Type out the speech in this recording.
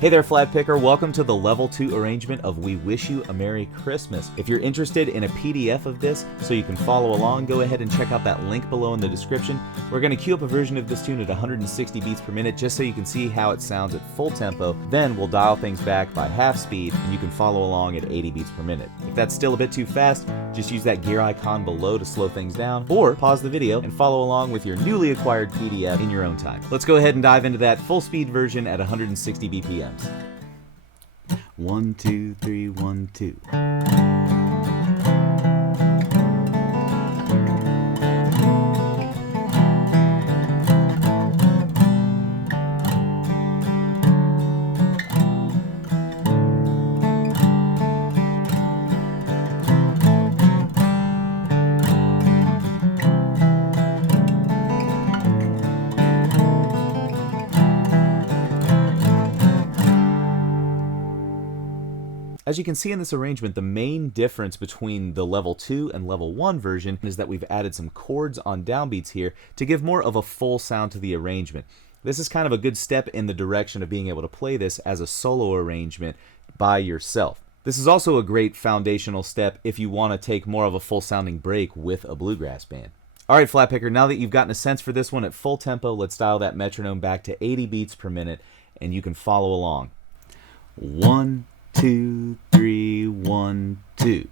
Hey there, Flat Picker. Welcome to the Level 2 arrangement of We Wish You a Merry Christmas. If you're interested in a PDF of this so you can follow along, go ahead and check out that link below in the description. We're going to queue up a version of this tune at 160 beats per minute just so you can see how it sounds at full tempo. Then we'll dial things back by half speed and you can follow along at 80 beats per minute. If that's still a bit too fast, just use that gear icon below to slow things down, or pause the video and follow along with your newly acquired PDF in your own time. Let's go ahead and dive into that full speed version at 160 BPMs. 1, 2, 3, 1, 2. As you can see in this arrangement, the main difference between the level 2 and level 1 version is that we've added some chords on downbeats here to give more of a full sound to the arrangement. This is kind of a good step in the direction of being able to play this as a solo arrangement by yourself. This is also a great foundational step if you want to take more of a full sounding break with a bluegrass band. Alright, Flat Picker, now that you've gotten a sense for this one at full tempo, let's dial that metronome back to 80 beats per minute and you can follow along. 1, 2, 3, 1, 2.